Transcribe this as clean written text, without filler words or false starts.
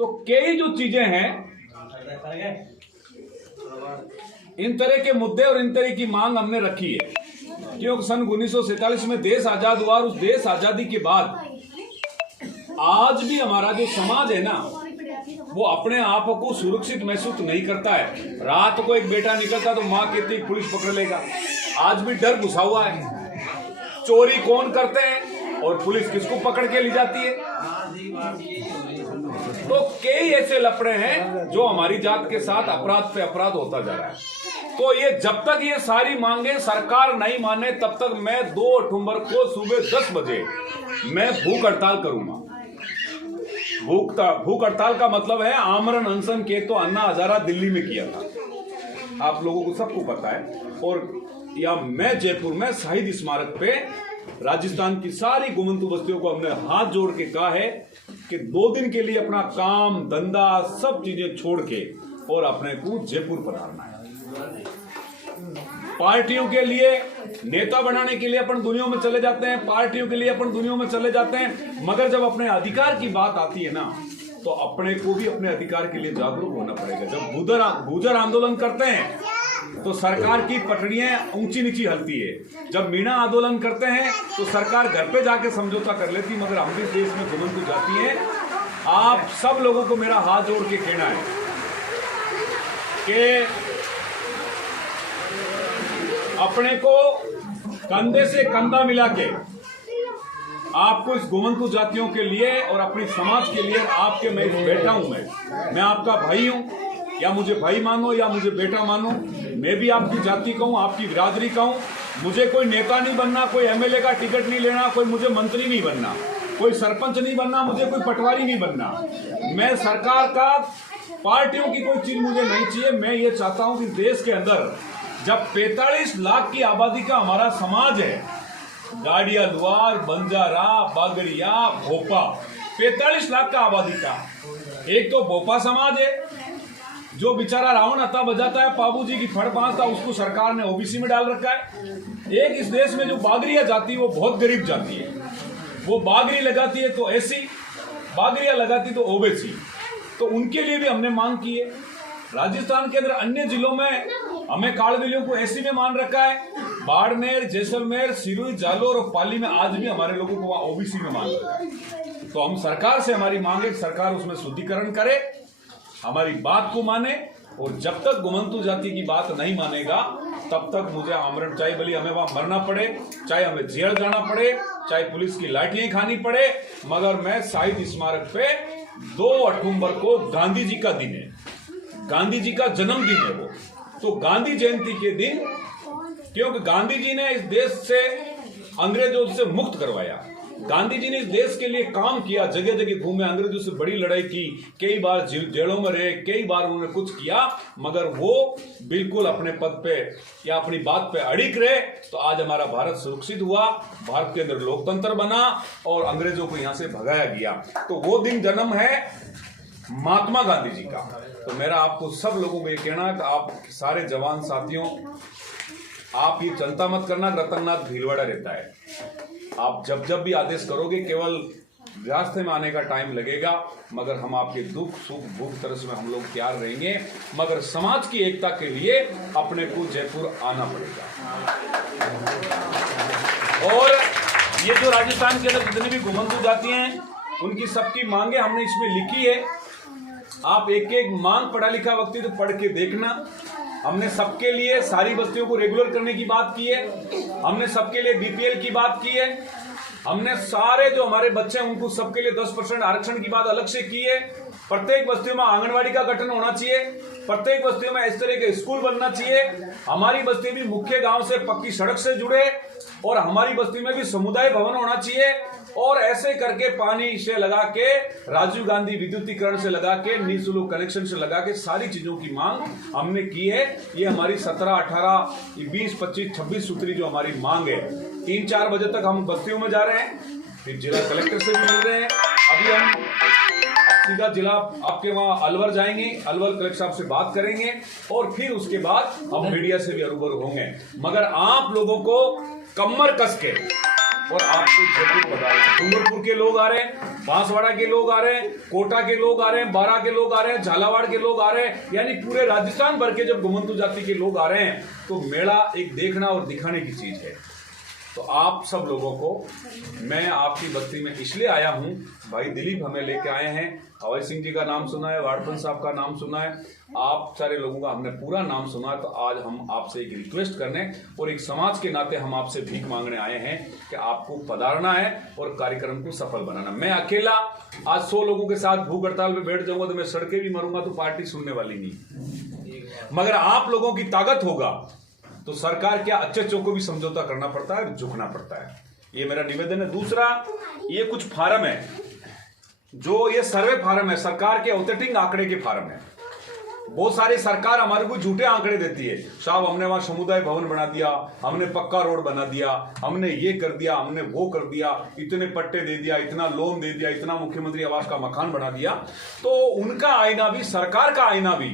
तो कई जो चीजें हैं, इन तरह के मुद्दे और इन तरह की मांग हमने रखी है, क्योंकि सन 1947 में देश आजाद हुआ और उस देश आजादी के बाद आज भी हमारा जो समाज है ना, वो अपने आप को सुरक्षित महसूस नहीं करता है। रात को एक बेटा निकलता तो माँ कहती पुलिस पकड़ लेगा। आज भी डर घुसा हुआ है। चोरी कौन करते हैं और पुलिस किसको पकड़ के ले जाती है। तो कई ऐसे लफड़े हैं जो हमारी जात के साथ अपराध पे अपराध होता जा रहा है। तो ये जब तक ये सारी मांगे सरकार नहीं माने तब तक मैं 2 अक्टूबर को सुबह 10 बजे मैं भूख हड़ताल करूंगा। भूख हड़ताल का मतलब है आमरण अनशन के तो अन्ना हजारा दिल्ली में किया था, आप लोगों को सबको पता है। और या मैं जयपुर में शहीद स्मारक पे राजस्थान की सारी घुमंतु बस्तियों को हमने हाथ जोड़ के कहा है कि 2 दिन के लिए अपना काम धंधा सब चीजें छोड़ के और अपने को जयपुर पधारना है। पार्टियों के लिए नेता बनाने के लिए अपन दुनिया में चले जाते हैं, पार्टियों के लिए अपन दुनिया में चले जाते हैं, मगर जब अपने अधिकार की बात आती है ना, तो अपने को भी अपने अधिकार के लिए जागरूक होना पड़ेगा। जब गुर्जर आंदोलन करते हैं तो सरकार की पटड़ियां ऊंची नीची हलती है। जब मीणा आंदोलन करते हैं तो सरकार घर पे जाके समझौता कर लेती, मगर हम भी देश में घुमंतु जाती है। आप सब लोगों को मेरा हाथ जोड़ के कहना है कि अपने को कंधे से कंधा मिला के आपको इस घुमंतु जातियों के लिए और अपने समाज के लिए आपके मैं बैठा हूं। मैं आपका भाई हूं, या मुझे भाई मानो या मुझे बेटा मानो। मैं भी आपकी जाति का हूं, आपकी बिरादरी का हूं। मुझे कोई नेता नहीं बनना, कोई एमएलए का टिकट नहीं लेना, कोई मुझे मंत्री नहीं बनना, कोई सरपंच नहीं बनना, मुझे कोई पटवारी नहीं बनना। मैं सरकार का पार्टियों की कोई चीज मुझे नहीं चाहिए। मैं ये चाहता हूं कि देश के अंदर जब 45 लाख की आबादी का हमारा समाज है, गाड़िया लुआर, बंजारा, बागड़िया, भोपा, 45 लाख का आबादी का एक तो भोपा समाज है जो बेचारा रावण अता बजाता है, पाबूजी की फड़ बांधता, उसको सरकार ने ओबीसी में डाल रखा है। एक इस देश में जो बागरिया जाति वो बहुत गरीब जाति है, वो बागरी लगाती है तो एससी, बागरिया लगाती तो ओबीसी। तो उनके लिए भी हमने मांग की है। राजस्थान के अंदर अन्य जिलों में हमें काड़विलियों को एससी में मान रखा है। बाड़मेर, जैसलमेर, सिरोही, जालोर और पाली में आज भी हमारे लोगों को वहां ओबीसी में मान रखा है। तो हम सरकार से हमारी मांग है, सरकार उसमें शुद्धिकरण करे, हमारी बात को माने। और जब तक घुमंतु जाति की बात नहीं मानेगा तब तक मुझे आमरण, चाहे भले हमें वहां मरना पड़े, चाहे हमें जेल जाना पड़े, चाहे पुलिस की लाठियां खानी पड़े, मगर मैं शहीद स्मारक पे 2 अक्टूबर को गांधी जी का दिन है, गांधी जी का जन्मदिन है वो। तो गांधी जयंती के दिन, क्योंकि गांधी जी ने इस देश से अंग्रेजों से मुक्त करवाया, गांधी जी ने इस देश के लिए काम किया, जगह जगह घूमे, अंग्रेजों से बड़ी लड़ाई की, कई बार जेलों में रहे, कई बार उन्होंने कुछ किया, मगर वो बिल्कुल अपने पद पे या अपनी बात पे अड़िग रहे। तो आज हमारा भारत सुरक्षित हुआ, भारत के अंदर लोकतंत्र बना और अंग्रेजों को यहां से भगाया गया। तो वो दिन जन्म है महात्मा गांधी जी का। तो मेरा आपको सब लोगों को ये कहना है कि आप सारे जवान साथियों, आप ये चिंता मत करना, रतननाथ भीलवाड़ा रहता है। आप जब जब भी आदेश करोगे, केवल रास्ते में आने का टाइम लगेगा, मगर हम आपके दुख सुख भूख तरस में हम लोग तैयार रहेंगे। मगर समाज की एकता के लिए अपने को जयपुर आना पड़ेगा। और ये जो राजस्थान के अंदर जितनी भी घुमंतु जाति हैं, उनकी सबकी मांगे हमने इसमें लिखी है। आप एक एक मांग पढ़ा लिखा व्यक्ति तो पढ़ के देखना। हमने सबके लिए सारी बस्तियों को रेगुलर करने की बात की है, हमने सबके लिए बीपीएल की बात की है, हमने सारे जो हमारे बच्चे हैं उनको सबके लिए 10% आरक्षण की बात अलग से की है। प्रत्येक बस्तियों में आंगनवाड़ी का गठन होना चाहिए, प्रत्येक बस्तियों में इस तरह के स्कूल बनना चाहिए। हमारी बस्ती भी मुख्य गांव से पक्की सड़क से जुड़े और हमारी बस्ती में भी समुदाय भवन होना चाहिए। और ऐसे करके पानी से लगा के, राजीव गांधी विद्युतीकरण से लगा के, निःशुल्क कनेक्शन से लगा के सारी चीजों की मांग हमने की है। ये हमारी 17, 18, 20, 25, 26 सूत्री जो हमारी मांग है। 3-4 बजे तक हम बस्तियों में जा रहे हैं, फिर जिला कलेक्टर से भी मिल रहे हैं। अभी हम सीधा जिला आपके वहां अलवर जाएंगे, अलवर कलेक्टर साहब से बात करेंगे और फिर उसके बाद हम मीडिया से भी रूबरू होंगे। मगर आप लोगों को कमर कस के और आपको जयपुर पधारना। डूंगरपुर के लोग आ रहे हैं, बांसवाड़ा के लोग आ रहे हैं, कोटा के लोग आ रहे हैं, बारा के लोग आ रहे हैं, झालावाड़ के लोग आ रहे हैं, यानी पूरे राजस्थान भर के जब घुमंतु जाति के लोग आ रहे हैं तो मेला एक देखना और दिखाने की चीज है। तो आप सब लोगों को मैं आपकी बस्ती में इसलिए आया हूं, भाई दिलीप हमें लेके आए हैं, अभय सिंह जी का नाम सुना है, वाड़फन साहब का नाम सुना है, आप सारे लोगों का हमने पूरा नाम सुना है। तो आज हम आपसे एक रिक्वेस्ट करने और एक समाज के नाते हम आपसे भीख मांगने आए हैं कि आपको पधारना है और कार्यक्रम को सफल बनाना। मैं अकेला आज 100 लोगों के साथ भूख हड़ताल पे बैठ जाऊंगा तो मैं सड़के भी मरूंगा तो पार्टी सुनने वाली नहीं, मगर आप लोगों की ताकत होगा तो सरकार क्या अच्छे अच्छों को भी समझौता करना पड़ता है, झुकना पड़ता है। ये मेरा निवेदन है। दूसरा, ये कुछ फार्म है, जो ये सर्वे फार्म है, सरकार के ऑथेंटिक आंकड़े के फार्म है। बहुत सारी सरकार हमारे को झूठे आंकड़े देती है, साहब हमने वहां समुदाय भवन बना दिया, हमने पक्का रोड बना दिया, हमने ये कर दिया, हमने वो कर दिया, इतने पट्टे दे दिया, इतना लोन दे दिया, इतना मुख्यमंत्री आवास का मकान बना दिया। तो उनका आईना भी, सरकार का आईना भी